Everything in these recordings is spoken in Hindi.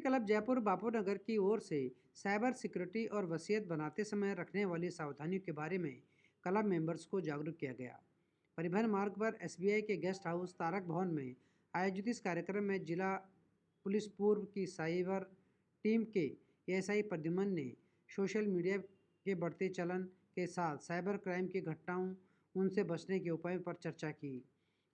क्लब जयपुर बापूनगर की ओर से साइबर सिक्योरिटी और वसीयत बनाते समय रखने वाली सावधानियों के बारे में क्लब मेंबर्स को जागरूक किया गया। परिवहन मार्ग पर एसबीआई के गेस्ट हाउस तारक भवन में आयोजित इस कार्यक्रम में जिला पुलिस पूर्व की साइबर टीम के एएसआई प्रद्युमन ने सोशल मीडिया के बढ़ते चलन के साथ साइबर क्राइम की घटनाओं उनसे बचने के उपायों पर चर्चा की।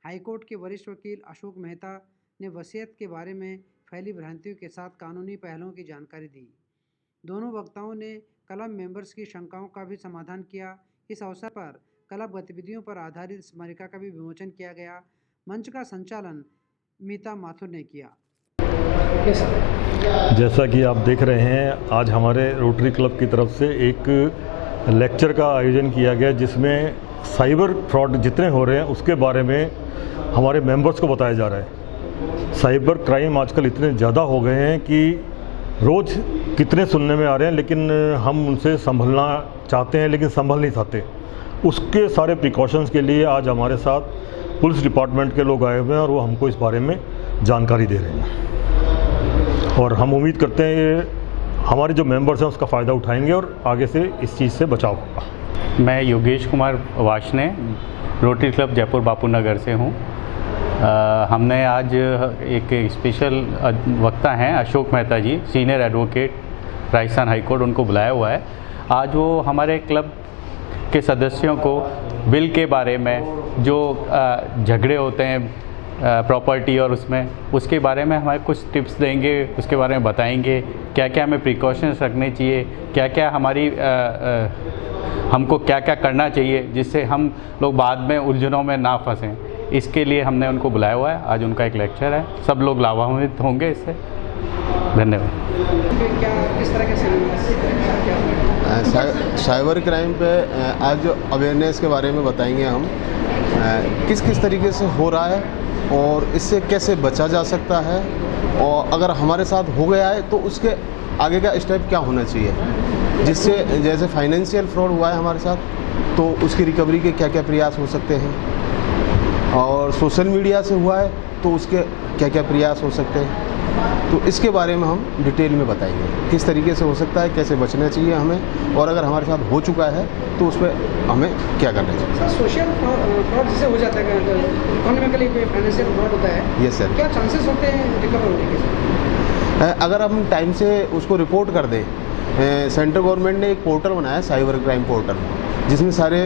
हाईकोर्ट के वरिष्ठ वकील अशोक मेहता ने वसीयत के बारे में फैली भ्रांतियों के साथ कानूनी पहलुओं की जानकारी दी। दोनों वक्ताओं ने क्लब मेंबर्स की शंकाओं का भी समाधान किया। इस अवसर पर क्लब गतिविधियों पर आधारित स्मारिका का भी विमोचन किया गया। मंच का संचालन मीता माथुर ने किया। जैसा कि आप देख रहे हैं, आज हमारे रोटरी क्लब की तरफ से एक लेक्चर का आयोजन किया गया जिसमें साइबर फ्रॉड जितने हो रहे हैं उसके बारे में हमारे मेंबर्स को बताया जा रहा है। साइबर क्राइम आजकल इतने ज़्यादा हो गए हैं कि रोज़ कितने सुनने में आ रहे हैं, लेकिन हम उनसे संभलना चाहते हैं लेकिन संभल नहीं पाते। उसके सारे प्रिकॉशंस के लिए आज हमारे साथ पुलिस डिपार्टमेंट के लोग आए हुए हैं और वो हमको इस बारे में जानकारी दे रहे हैं और हम उम्मीद करते हैं ये हमारे जो मेंबर्स हैं उसका फ़ायदा उठाएंगे और आगे से इस चीज़ से बचाव होगा। मैं योगेश कुमार वाशने रोटरी क्लब जयपुर बापूनगर से हूँ। हमने आज एक स्पेशल वक्ता हैं अशोक मेहता जी, सीनियर एडवोकेट राजस्थान हाईकोर्ट, उनको बुलाया हुआ है। आज वो हमारे क्लब के सदस्यों को बिल के बारे में जो झगड़े होते हैं प्रॉपर्टी और उसके बारे में हमारे कुछ टिप्स देंगे, उसके बारे में बताएंगे क्या क्या हमें प्रिकॉशंस रखने चाहिए, क्या क्या हमको क्या क्या करना चाहिए जिससे हम लोग बाद में उलझनों में ना फंसें। इसके लिए हमने उनको बुलाया हुआ है। आज उनका एक लेक्चर है, सब लोग लाभान्वित होंगे इससे। धन्यवाद। किस तरह के साइबर क्राइम पे आज अवेयरनेस के बारे में बताएंगे हम, किस किस तरीके से हो रहा है और इससे कैसे बचा जा सकता है, और अगर हमारे साथ हो गया है तो उसके आगे का स्टेप क्या होना चाहिए, जिससे जैसे फाइनेंशियल फ्रॉड हुआ है हमारे साथ तो उसकी रिकवरी के क्या क्या प्रयास हो सकते हैं, और सोशल मीडिया से हुआ है तो उसके क्या क्या प्रयास हो सकते हैं। तो इसके बारे में हम डिटेल में बताएंगे किस तरीके से हो सकता है, कैसे बचना चाहिए हमें, और अगर हमारे साथ हो चुका है तो उस पर हमें क्या करना चाहिए। सोशल फ्रॉड जिसे हो जाता है, इकोनॉमिकली फाइनेंशियल फ्रॉड होता है, यस सर, क्या चांसेस होते हैं रिकवर होने के? अगर हम टाइम से उसको रिपोर्ट कर दें, सेंट्रल गवर्नमेंट ने एक पोर्टल बनाया साइबर क्राइम पोर्टल, जिसमें सारे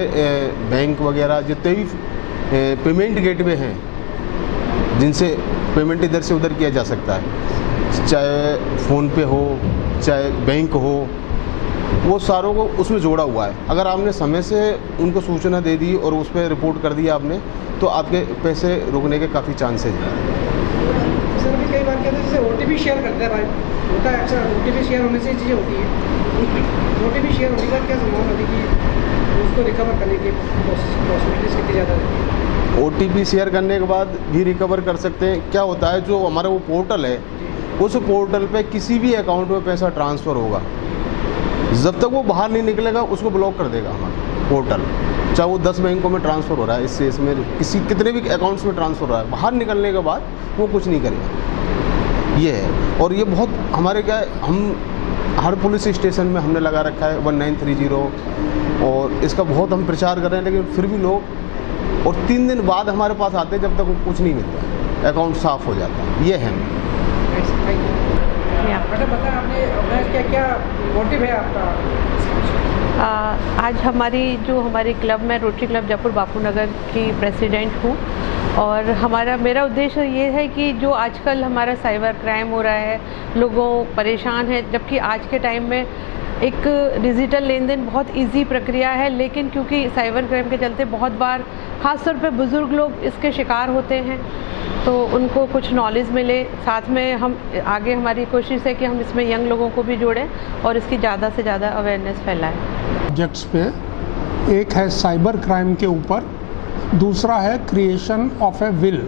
बैंक वगैरह जितने भी पेमेंट गेटवे हैं जिनसे पेमेंट इधर से उधर किया जा सकता है, चाहे फ़ोन पे हो चाहे बैंक हो, वो सारों को उसमें जोड़ा हुआ है। अगर आपने समय से उनको सूचना दे दी और उस पर रिपोर्ट कर दिया आपने, तो आपके पैसे रुकने के काफ़ी चांसेज हैं। सर अभी कई बार कहते हैं जैसे ओटीपी शेयर करते हैं, भाई होता है अक्सर, ओटीपी शेयर होने से चीज़ें होती हैं। ओटीपी शेयर होने का क्या संभावना होती है कि उसको रिकवर करने की पॉसिबिलिटीज कितनी ज़्यादा रहती है? ओटीपी शेयर करने के बाद भी रिकवर कर सकते हैं। क्या होता है, जो हमारा वो पोर्टल है, उस पोर्टल पे किसी भी अकाउंट में पैसा ट्रांसफ़र होगा, जब तक वो बाहर नहीं निकलेगा उसको ब्लॉक कर देगा हमारा पोर्टल। चाहे वो 10 बैंकों में ट्रांसफ़र हो रहा है, इसमें कितने भी अकाउंट्स में ट्रांसफ़र हो रहा है, बाहर निकलने के बाद वो कुछ नहीं करेगा। ये है, और ये बहुत हमारे क्या है, हम हर पुलिस स्टेशन में हमने लगा रखा है 1930, और इसका बहुत हम प्रचार कर रहे हैं, लेकिन फिर भी लोग, और 3 दिन बाद हमारे पास आते हैं जब तक कुछ नहीं मिलता, अकाउंट साफ़ हो जाता है। ये है। क्या क्या मोटिव है आपका? आज हमारी क्लब में रोटरी क्लब जयपुर बापूनगर की प्रेसिडेंट हूँ, और मेरा उद्देश्य ये है कि जो आजकल हमारा साइबर क्राइम हो रहा है, लोगों परेशान है, जबकि आज के टाइम में एक डिजिटल लेन देन बहुत इजी प्रक्रिया है, लेकिन क्योंकि साइबर क्राइम के चलते बहुत बार ख़ासतौर पे बुज़ुर्ग लोग इसके शिकार होते हैं, तो उनको कुछ नॉलेज मिले। साथ में हमारी कोशिश है कि हम इसमें यंग लोगों को भी जोड़ें और इसकी ज़्यादा से ज़्यादा अवेयरनेस फैलाएं। सब्जेक्ट्स पे एक है साइबर क्राइम के ऊपर, दूसरा है क्रिएशन ऑफ ए विल।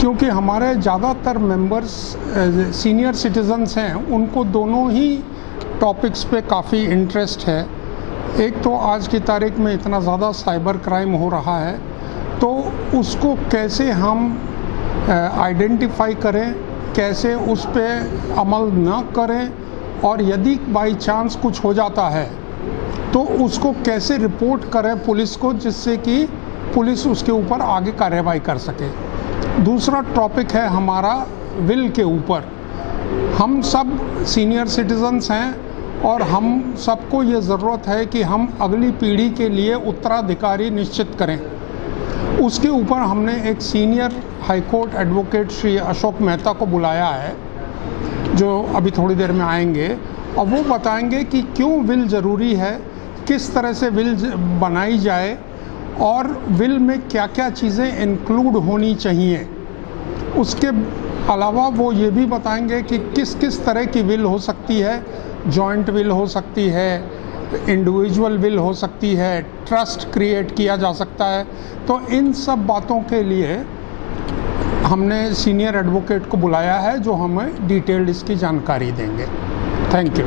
क्योंकि हमारे ज़्यादातर मेंबर्स सीनियर सिटीजन्स हैं, उनको दोनों ही टॉपिक्स पे काफ़ी इंटरेस्ट है। एक तो आज की तारीख में इतना ज़्यादा साइबर क्राइम हो रहा है, तो उसको कैसे हम आइडेंटिफाई करें कैसे उस पर अमल न करें, और यदि बाई चांस कुछ हो जाता है तो उसको कैसे रिपोर्ट करें पुलिस को, जिससे कि पुलिस उसके ऊपर आगे कार्रवाई कर सके। दूसरा टॉपिक है हमारा विल के ऊपर। हम सब सीनियर सिटीजन्स हैं और हम सबको ये ज़रूरत है कि हम अगली पीढ़ी के लिए उत्तराधिकारी निश्चित करें। उसके ऊपर हमने एक senior high court advocate Shri Ashok Mehta को बुलाया है, जो अभी थोड़ी देर में आएंगे, और वो बताएंगे कि क्यों विल ज़रूरी है, किस तरह से विल बनाई जाए और विल में क्या क्या चीज़ें इंक्लूड होनी चाहिए। उसके अलावा वो ये भी बताएंगे कि किस किस तरह की विल हो सकती है। जॉइंट विल हो सकती है, इंडिविजुअल विल हो सकती है, ट्रस्ट क्रिएट किया जा सकता है। तो इन सब बातों के लिए हमने सीनियर एडवोकेट को बुलाया है, जो हमें डिटेल्ड इसकी जानकारी देंगे। Thank you.